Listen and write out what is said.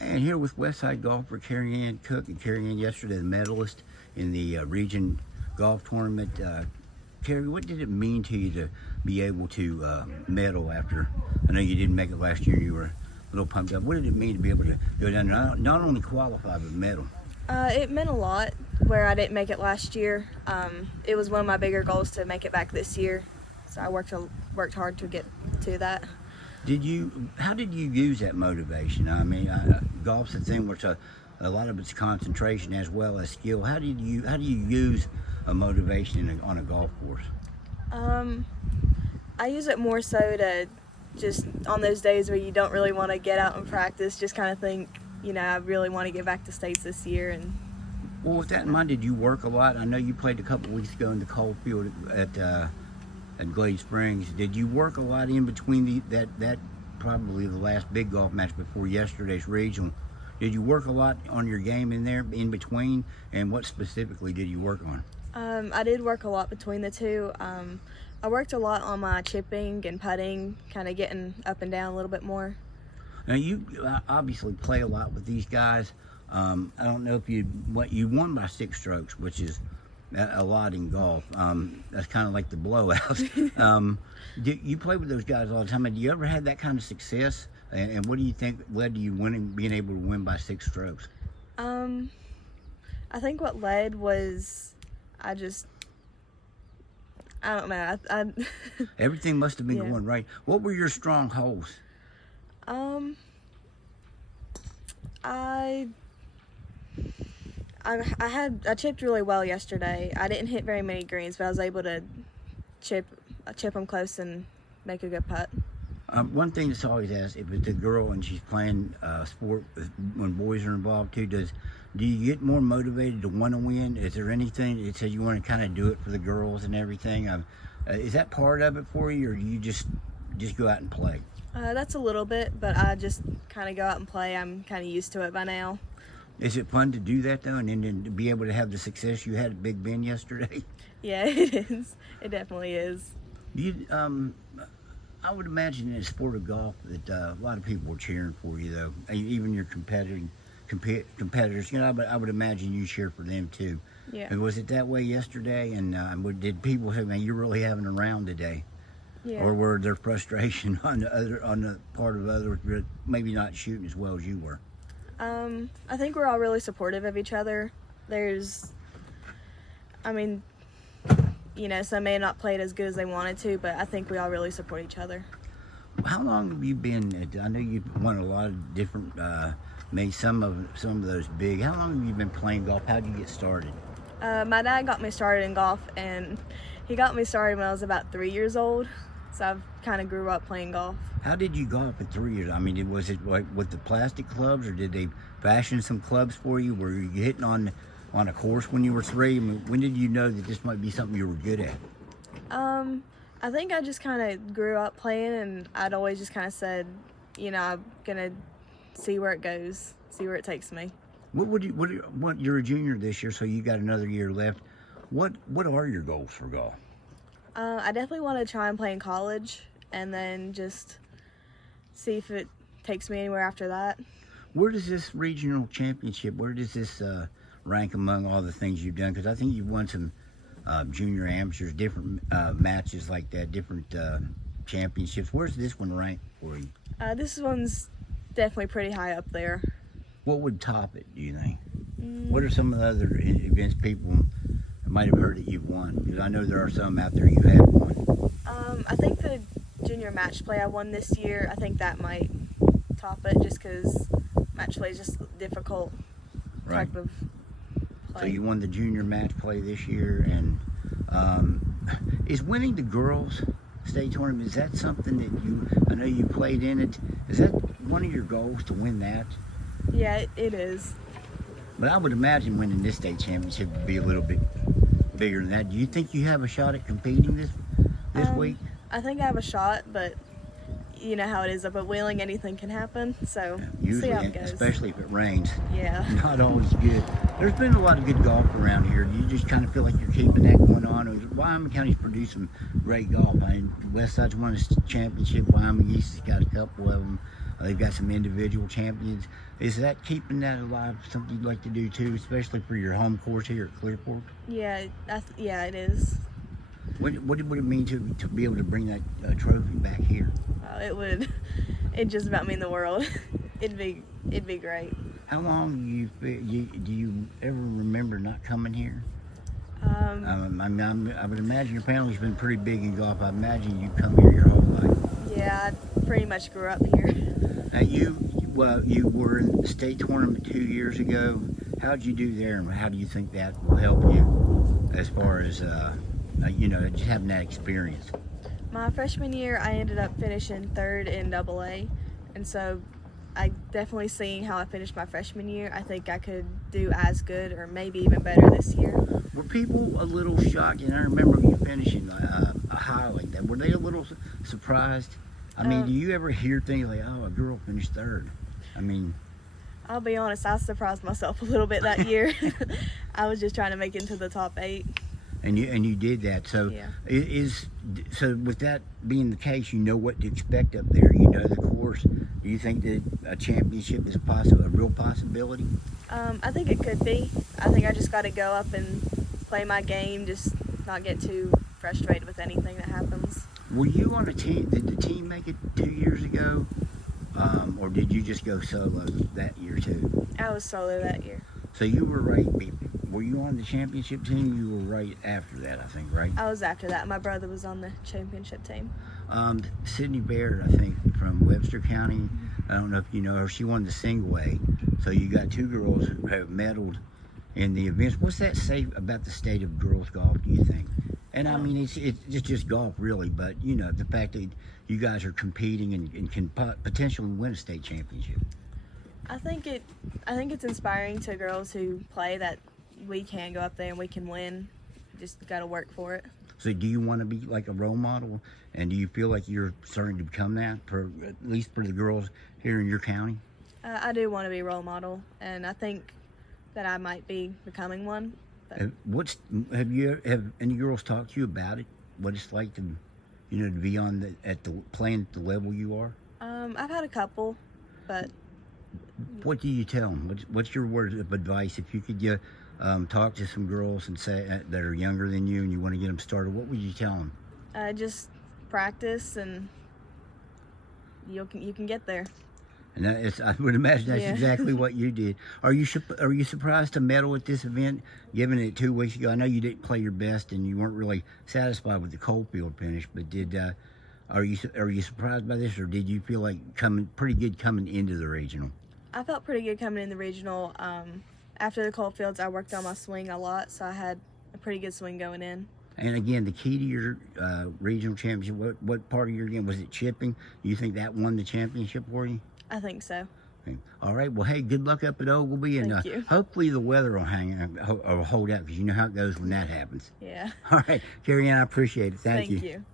And here with Westside golfer Kerri-Anne Cook, and Kerri-Anne yesterday the medalist in the region golf tournament. Kerri, what did it mean to you to be able to medal after? I know you didn't make it last year. You were a little pumped up. What did it mean to be able to go down and not only qualify but medal? It meant a lot where I didn't make it last year. It was one of my bigger goals to make it back this year, so I worked hard to get to that. How did you use that motivation? I mean, golf's a thing where a lot of it's concentration as well as skill. How do you use a motivation on a golf course? I use it more so to just on those days where you don't really want to get out and practice, just kind of think, I really want to get back to states this year. And well, with that in mind, did you work a lot? I know you played a couple weeks ago in the cold field at Glade Springs. Did you work a lot in between that probably the last big golf match before yesterday's regional? Did you work a lot on your game in there in between, and what specifically did you work on? I did work a lot between the two. I worked a lot on my chipping and putting, kind of getting up and down a little bit more. Now you obviously play a lot with these guys. I don't know if you won by 6 strokes, which is a lot in golf. That's kind of like the blowouts. You play with those guys all the time. And do you ever had that kind of success? And what do you think led to you being able to win by 6 strokes? I think what led was I don't know. Everything must have been going right. What were your strong holes? I chipped really well yesterday. I didn't hit very many greens, but I was able to chip them close and make a good putt. One thing that's always asked, if it's a girl and she's playing sport when boys are involved too, do you get more motivated to want to win? Is there anything that says you want to kind of do it for the girls and everything? Is that part of it for you, or do you just go out and play? That's a little bit, but I just kind of go out and play. I'm kind of used to it by now. Is it fun to do that though, and then to be able to have the success you had at Big Bend yesterday? Yeah, it is. It definitely is. I would imagine in the sport of golf that a lot of people are cheering for you, though. Even your competitors. I would imagine you cheer for them too. Yeah. And was it that way yesterday? And did people say, "Man, you're really having a round today"? Yeah. Or were there frustration on the part of others, maybe not shooting as well as you were? I think we're all really supportive of each other. Some may not play it as good as they wanted to, but I think we all really support each other. How long have you been? I know you've won a lot of different, maybe some of those big. How long have you been playing golf? How did you get started? My dad got me started in golf, and he got me started when I was about 3 years old. So I've kind of grew up playing golf. How did you golf at 3 years? I mean, was it like with the plastic clubs, or did they fashion some clubs for you? Were you hitting on a course when you were 3? I mean, when did you know that this might be something you were good at? I think I just kind of grew up playing, and I'd always just kind of said, I'm gonna see where it goes, see where it takes me. You're a junior this year, so you got another year left. What are your goals for golf? I definitely want to try and play in college, and then just see if it takes me anywhere after that. Where does this regional championship, where does this rank among all the things you've done? Because I think you've won some junior amateurs, different matches like that, different championships. Where's this one rank for you? This one's definitely pretty high up there. What would top it, do you think? What are some of the other events people might have heard that you've won? Because I know there are some out there you have won. I think the junior match play I won this year, I think that might top it, just because match play is just difficult type of play. So you won the junior match play this year, and is winning the girls state tournament, is that something that I know you played in it, is that one of your goals to win that? Yeah, it is. But I would imagine winning this state championship would be a little bit bigger than that. Do you think you have a shot at competing this week? I think I have a shot, but you know how it is up at Wheeling, anything can happen, so we'll see how it goes. Especially if it rains. Yeah. Not always good. There's been a lot of good golf around here. Do you just kind of feel like you're keeping that going on? Wyoming County's produced some great golf. I mean, Westside's won a championship. Wyoming East has got a couple of them. They've got some individual champions. Is that keeping that alive? Something you'd like to do too, especially for your home course here at Clearport? Yeah, yeah, it is. What would it mean to be able to bring that trophy back here? It would. It just about mean the world. It'd be great. How long do you ever remember not coming here? I would imagine your family's been pretty big in golf. I imagine you come here your whole life. Yeah, I pretty much grew up here. Now you were in the state tournament 2 years ago. How'd you do there, and how do you think that will help you as far as just having that experience? My freshman year, I ended up finishing third in AA, and so I definitely seeing how I finished my freshman year. I think I could do as good or maybe even better this year. Were people a little shocked? And I remember you finishing a high like that. Were they a little surprised? I mean, do you ever hear things like, "Oh, a girl finished third"? I mean, I'll be honest, I surprised myself a little bit that year. I was just trying to make it into the top 8. And you did that. So yeah. So with that being the case, you know what to expect up there. You know the course. Do you think that a championship is a real possibility? I think it could be. I think I just got to go up and play my game, just not get too frustrated with anything that happens. Were you on a team? Did the team make it 2 years ago? Or did you just go solo that year too? I was solo that year. So you were right. Were you on the championship team? You were right after that, I think, right? I was after that. My brother was on the championship team. Sydney Baird, I think, from Webster County. I don't know if you know her. She won the single A. So you got 2 girls who have medaled in the events. What's that say about the state of girls golf, do you think? And I mean, it's just golf, really. But the fact that you guys are competing and can potentially win a state championship. I think it's inspiring to girls who play that we can go up there and we can win. Just got to work for it. So do you want to be like a role model? And do you feel like you're starting to become that, at least for the girls here in your county? I do want to be a role model, and I think that I might be becoming one. But Have any girls talked to you about it? What it's like to, to be playing at the level you are? I've had a couple, but. What do you tell them? What's your words of advice? If you could talk to some girls and say that are younger than you and you want to get them started, what would you tell them? Just practice, and you can get there. And I would imagine that's exactly what you did. Are you surprised to medal at this event, given it 2 weeks ago? I know you didn't play your best and you weren't really satisfied with the Coalfield finish, but are you surprised by this, or did you feel like pretty good coming into the regional? I felt pretty good coming in the regional. After the Coalfields, I worked on my swing a lot, so I had a pretty good swing going in. And again, the key to your regional championship, what part of your game was it? Chipping? Do you think that won the championship for you? I think so. Okay. All right. Well, hey, good luck up at Ogilvy, and Thank you. Hopefully the weather will hold out, because you know how it goes when that happens. Yeah. All right, Kerri-Anne, I appreciate it. Thank you. Thank you.